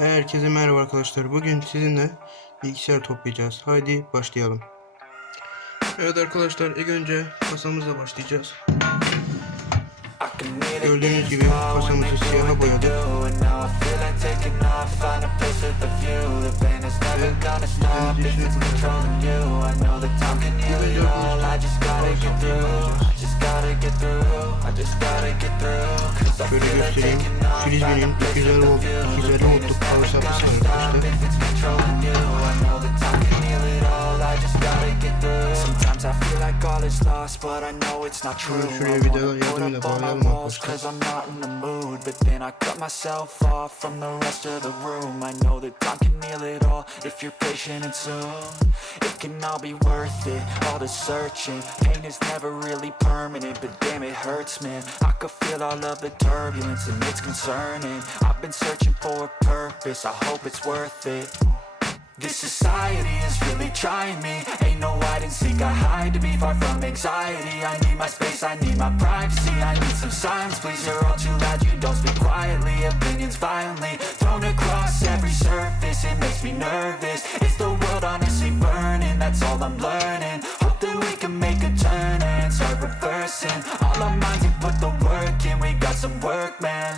Herkese merhaba arkadaşlar. Bugün sizinle bilgisayar toplayacağız. Haydi başlayalım. Evet arkadaşlar, ilk önce kasamızla başlayacağız. Gördüğünüz gibi kasamızı siyaha boyadık. Şöyle göstereyim. Frisbee'nin 250 voltluk power supply'si var arkadaşlar. Şuraya videolar yardımıyla bağlayalım arkadaşlar. It can all be worth it, all the searching. Pain is never really permanent, but damn it hurts, man. I could feel all of the turbulence and it's concerning. I've been searching for a purpose, I hope it's worth it. This society is really trying me. Ain't no hide and seek, I hide to be far from anxiety. I need my space, I need my privacy. I need some silence, please, you're all too loud. You don't speak quietly, opinions violently thrown across every surface. It makes me nervous. Is the world honestly burning? That's all I'm learning. Hope that we can make a turn and start reversing all our minds and put the work in. We got some work, man.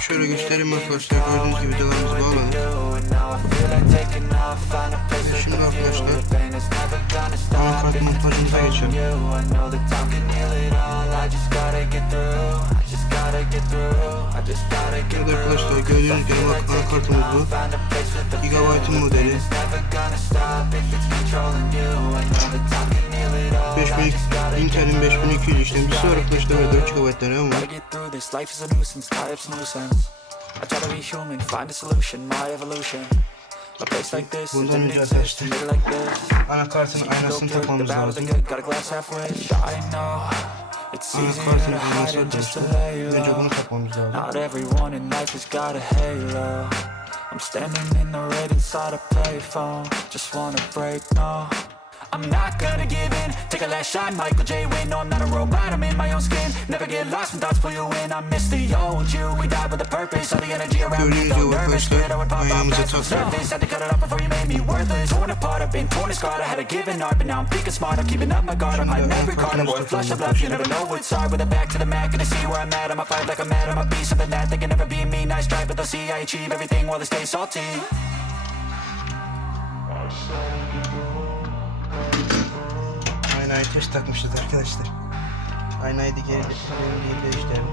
Şöyle göstereyim arkadaşlar, gördüğünüz gibi videolarımızı bağladık. Ve şimdi arkadaşlar anakart montajımıza geçelim. Evet arkadaşlar, gördüğünüz gibi bak, anakartımız bu. Gigabyte'ın modeli. 5000 Intel'in 5200 işlemcisi var arkadaşlar ve 4 GB RAM var. Bundan önce arkadaşlar anakartın aynasını takmamız lazım. Anakartın aynası arkadaşlar. Önce bunu takmamız lazım. I'm standing in the red inside a payphone. Just wanna break, no. I'm not gonna give in. Take a last shot, Michael J. Win. No, I'm not a robot, I'm in my own skin. Never get lost when thoughts pull you in. I miss the old you. We died with a purpose. All the energy around me felt nervous. Scared I would pop off fast from surface. Had to cut it off before you made me worthless. Torn apart, I've been torn and scarred. I had a given art, but now I'm thinking smart. I'm keeping up my guard. I'm hiding every card. I wore a flush of love. You never know what's hard. With a back to the mat, gonna see where I'm at. I'ma fight like I'm mad. I'ma be something that they can never be me. Nice try, but they'll see I achieve everything while they stay salty. Aynayı ters takmışız arkadaşlar. Aynayı da geri değiştirelim.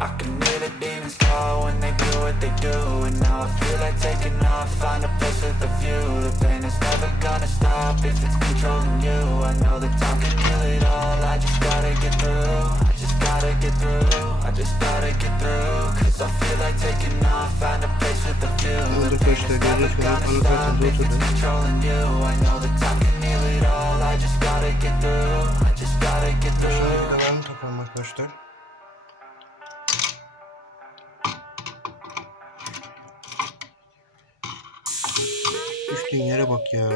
I can hear the demons call when they do what they do. And now I feel like taking off, find a place with a view. The pain is never gonna stop if it's controlling you. I know that time can heal it all. I just gotta get through. I just gotta get through. I just gotta get through. Cause I feel like taking off, find a place with a view. The pain is never gonna stop if it's controlling you. I know that time can heal it all. I just gotta get through. I just gotta get through. Devamını takalım arkadaşlar. Düştüğün yere bak ya.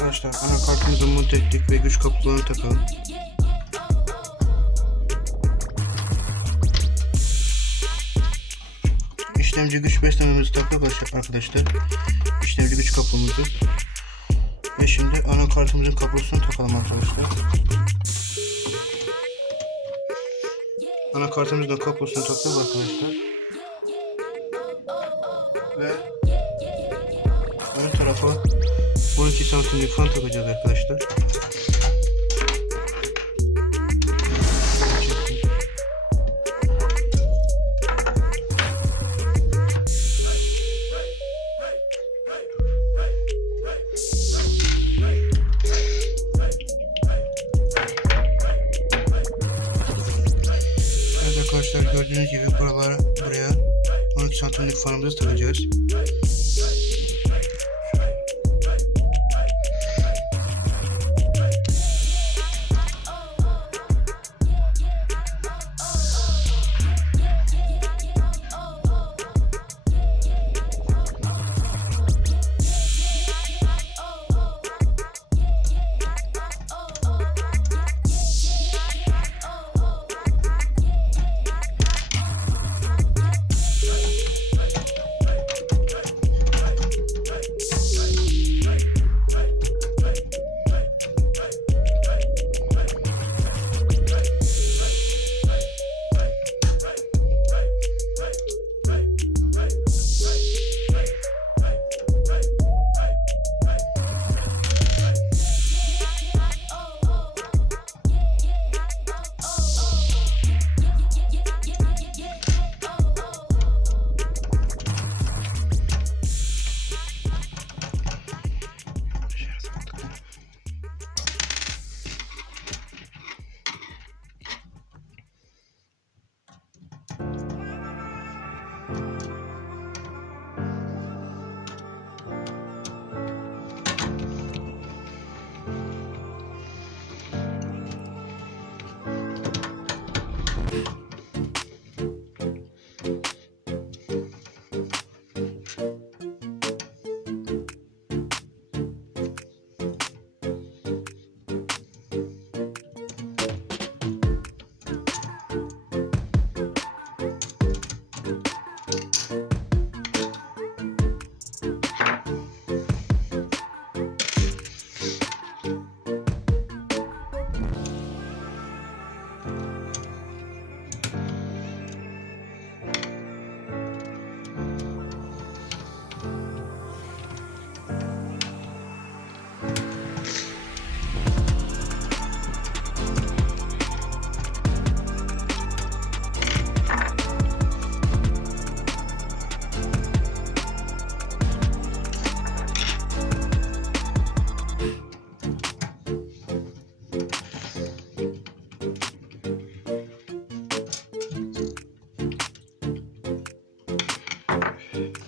Arkadaşlar anakartımızı monte ettik ve güç kablolarını takalım. İşlemci güç beslememizi taktık arkadaşlar. İşlemci güç kablomuzu. Ve şimdi anakartımızın kablosunu takalım arkadaşlar. Anakartımızın kablosunu taktık arkadaşlar. Ve ön tarafa 12 santimlik fan takacağız arkadaşlar. Evet arkadaşlar, gördüğünüz gibi buraya 12 santimlik fanımızı takacağız.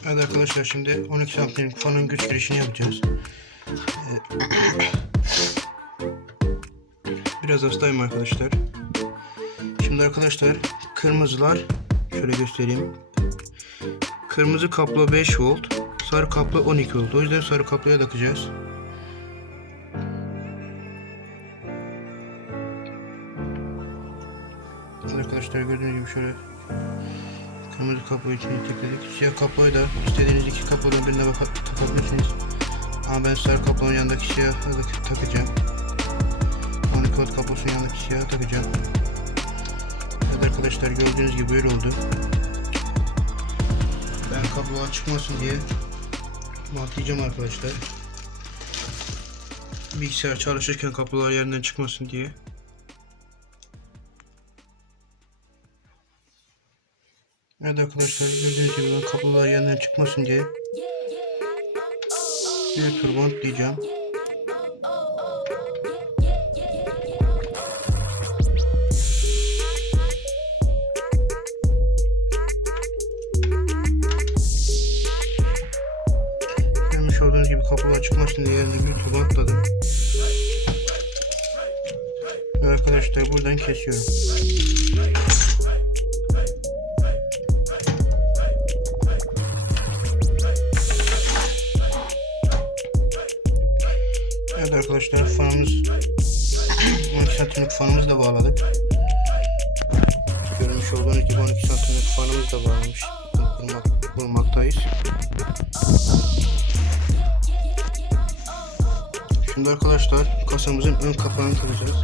Evet arkadaşlar, şimdi 12 santimlik fanın güç girişini yapacağız. Biraz hastayım arkadaşlar. Şimdi arkadaşlar, kırmızılar şöyle göstereyim. Kırmızı kablo 5 volt, sarı kablo 12 volt. O yüzden sarı kabloya takacağız. Arkadaşlar gördüğünüz gibi şöyle kırmızı kabloyu içine tekledik. Siyah kabloyu da istediğiniz iki kablodan birine takabilirsiniz. Ama ben sarı kablonun yanındaki siyahı takacağım. 12 volt kablosunun yanındaki siyahı takacağım. Evet arkadaşlar, gördüğünüz gibi böyle oldu. Ben kablolar çıkmasın diye bantlayacağım arkadaşlar. Bilgisayar çalışırken kablolar yerinden çıkmasın diye. Evet arkadaşlar, gördüğünüz gibi ben kablolar yerinden çıkmasın diye bir tur bantlayacağım. Görmüş olduğunuz gibi kablolar çıkmasın diye yerine bir tur bantladım. Ve arkadaşlar buradan kesiyorum. Evet arkadaşlar fanımız 12 santimlik fanımızı da bağladık. Görmüş olduğunuz gibi 12 santimlik fanımız da bağlamış bulunmaktayız. Şimdi arkadaşlar kasamızın ön kapağını takacağız.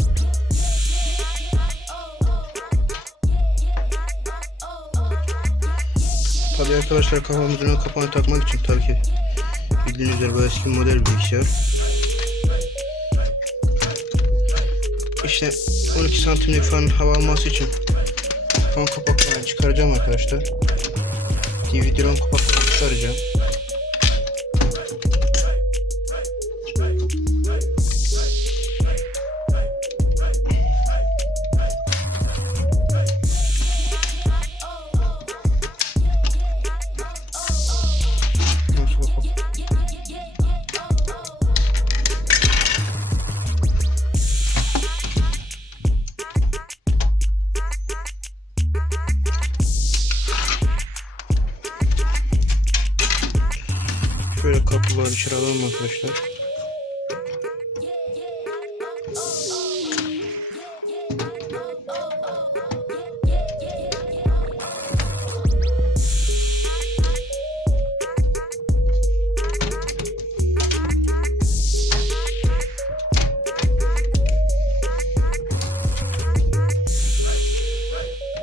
Tabii arkadaşlar kafamızın ön kapağını takmak için tabii ki bildiğiniz üzere bu eski model bilgisayar. İşte 12 santimlik fanın hava alması için fan kapaklarını çıkaracağım arkadaşlar. DVD-ROM kapaklarını çıkaracağım. Şöyle kapıları içeri alalım arkadaşlar.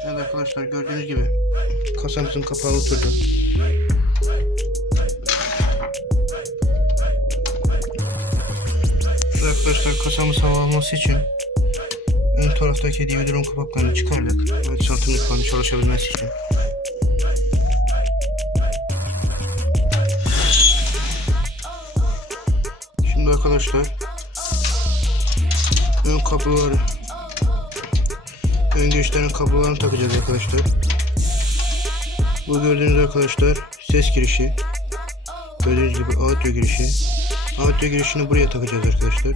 Evet arkadaşlar gördüğünüz gibi kasamızın kapağı oturdu. Arkadaşlar kasamız hava alması için ön taraftaki DVD-ROM kapaklarını çıkardık. 4 santimlik fanı çalışabilmesi için. Şimdi arkadaşlar ön kabloları, ön girişlerin kablolarını takacağız arkadaşlar. Bu gördüğünüz arkadaşlar ses girişi, gördüğünüz gibi audio girişi. Audio girişini buraya takacağız arkadaşlar.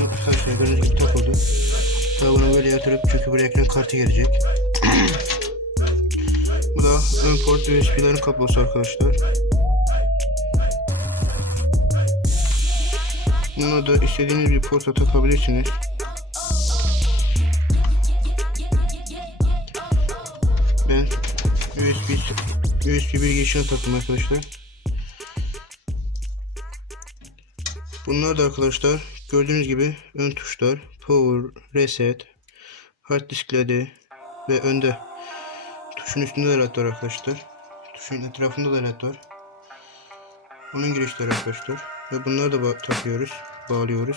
Arkadaşlar gördüğünüz gibi takıldı. Daha bunu böyle yatırıp çünkü buraya ekran kartı gelecek. Bu da ön port USB'lerin kablosu arkadaşlar. Bunu da istediğiniz bir porta takabilirsiniz. Ben USB bir girişine taktım arkadaşlar. Bunlar da arkadaşlar gördüğünüz gibi ön tuşlar, power, reset, hard disk LED ve önde tuşun üstünde de led var arkadaşlar. Tuşun etrafında da led var. Onun girişleri arkadaşlar. Ve bunları da takıyoruz, bağlıyoruz.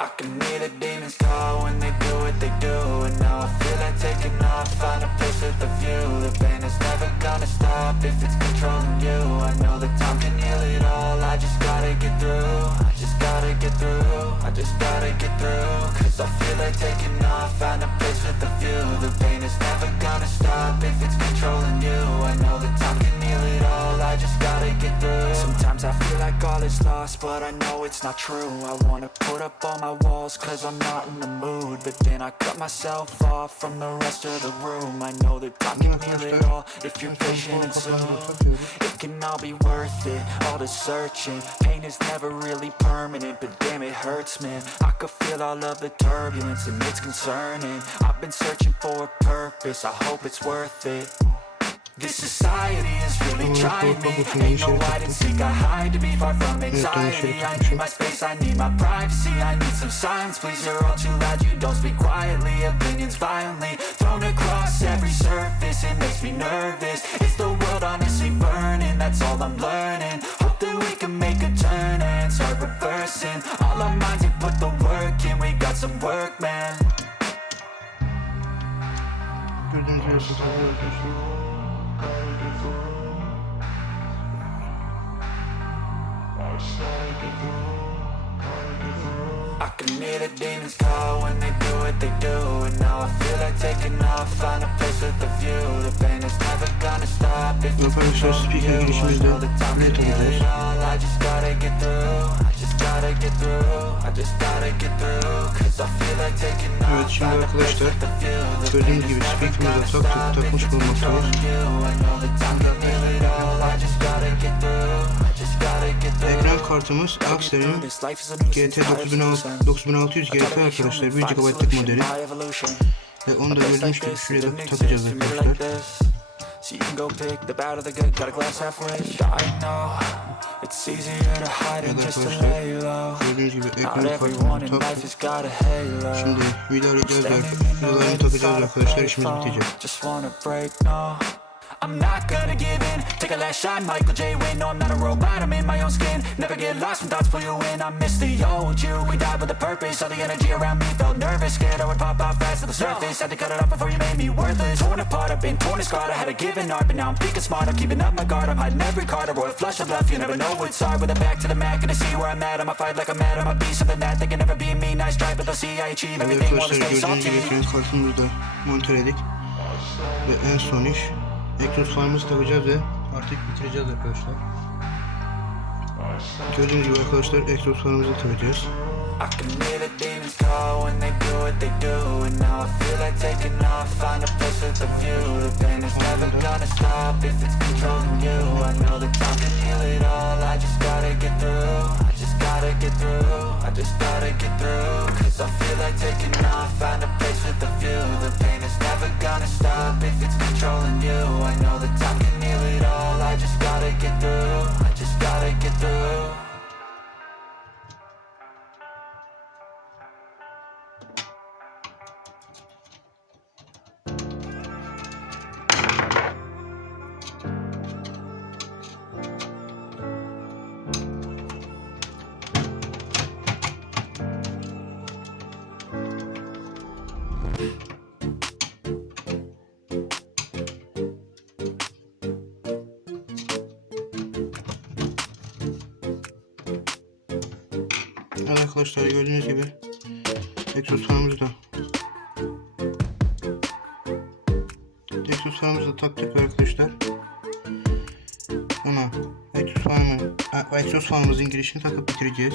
I can hear the demons call when they do what they do. And now I feel like taking off, find a place with a view. The pain is never gonna stop if it's controlling you. I know that time can heal it all, I just gotta get through. I just gotta get through, I just gotta get through. Cause I feel like taking off, find a place with a view. The pain is never gonna stop if it's controlling you. I know that time can heal it all, I just gotta get through. Sometimes I feel like all is lost, but I know it's not true. I wanna put up all my walls cause I'm not in the mood. But then I cut myself off from the rest of the room. I know that time can heal it all if you're patient and soon. It can all be worth it, all the searching. Pain is never really permanent, but damn it hurts, man. I could feel all of the turbulence and it's concerning. I've been searching for a purpose, I hope it's worth it. This society is really trying me. Ain't no hide and seek, I hide to be far from anxiety. I need my space, I need my privacy. I need some silence, please, you're all too loud. You don't speak quietly, opinions violently thrown across every surface. It makes me nervous, it's the world honestly burning. That's all I'm learning, hope that we can make a turn and start reversing. All our minds and put the work in, we got some work, man. Gördüğünüz gibi arkadaşlar. I can hear the demons call when they do what they do. And now I feel like taking off, find a place with a view. The pain is never gonna stop if it's Arkadaşlar speaker girişimizde net olacağız. I just gotta get through, I just gotta gotta get through, I just gotta get through, 'cause I feel like taking off. Evet, şimdi arkadaşlar gördüğünüz gibi speaker'ımıza takmış bulunmaktayız. Ekran kartımız Aksar'ın GT 9600 GT arkadaşlar, 1 GB'lık modeli. Ve onu da gördüğünüz gibi şuraya da takacağız arkadaşlar. So you can go pick the bad or the good, got a glass half rich. I know it's easier to hide it just to lay low. Gördüğünüz gibi ekran Not everyone in life has got a halo. Şimdi vidalarını takacağız arkadaşlar, işimiz bitecek. Just wanna break, no, I'm not gonna give in. Take a last shot, Michael J. Win. No, I'm not a robot, I'm in my own skin. Never get lost when thoughts pull you in. I miss the old you, we died with a purpose. All the energy around me felt nervous. Scared I would pop out fast to the surface. Had to cut it off before you made me worthless. Torn apart, I've been torn and scarred. I had a given art, but now I'm thinking smart. I'm keeping up my guard, I'm hiding every card. A royal flush of love, you never know what's hard. With a back to the mat, gonna see where I'm at. I'ma fight like I'm mad, I'ma be something that they can never be me. Nice try, but they'll see I achieve everything. Wanna stay Gördüğünüz gibi salty. ekran kartımızı da monitörledik. Ve en son iş egzoz takacağız ve artık bitireceğiz arkadaşlar. Gördüğünüz gibi arkadaşlar egzoz fanımızı takacağız. I can hear the demons call when they do what they do. And now I feel like taking off, find a place with a view. The pain is never gonna stop if it's controlling you. I know that time can heal it all, I just gotta get through. I just gotta get through, I just gotta get through. 'Cause I feel like taking off, find a place with a view. The pain is never gonna stop if it's controlling you. I know that time can heal it all, I just gotta get through. I just gotta get through. Evet arkadaşlar, gördüğünüz gibi egzoz fanımızı da taktık arkadaşlar. Ama egzoz fanımızın girişini takıp bitireceğiz.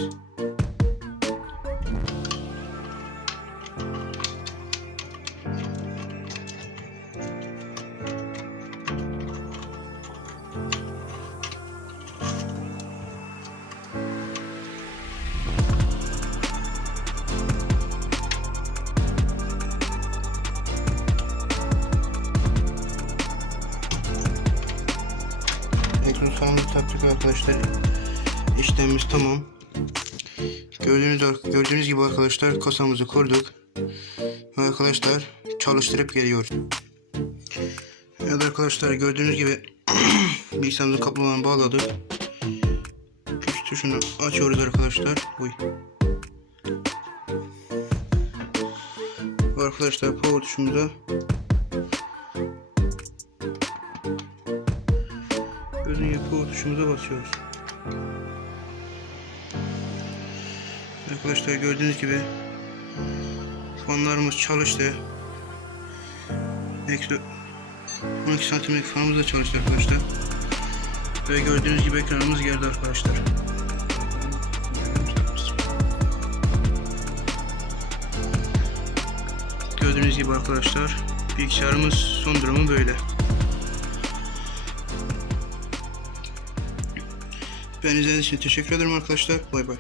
Ekran fanımızı taktık arkadaşlar. İşlemimiz tamam. Gördüğünüz gibi arkadaşlar kasamızı kurduk. Ve arkadaşlar çalıştırıp geliyor. Evet arkadaşlar, gördüğünüz gibi bilgisayarımızın kablolarını bağladık. Güç tuşunu açıyoruz arkadaşlar. Ve arkadaşlar power tuşumuza power tuşumuza basıyoruz. Arkadaşlar gördüğünüz gibi fanlarımız çalıştı. 12 santimlik fanımız da çalıştı arkadaşlar. Ve gördüğünüz gibi ekranımız geldi arkadaşlar. Gördüğünüz gibi arkadaşlar bilgisayarımız son durumu böyle. Ben izlediğiniz için teşekkür ederim arkadaşlar. Bay bay.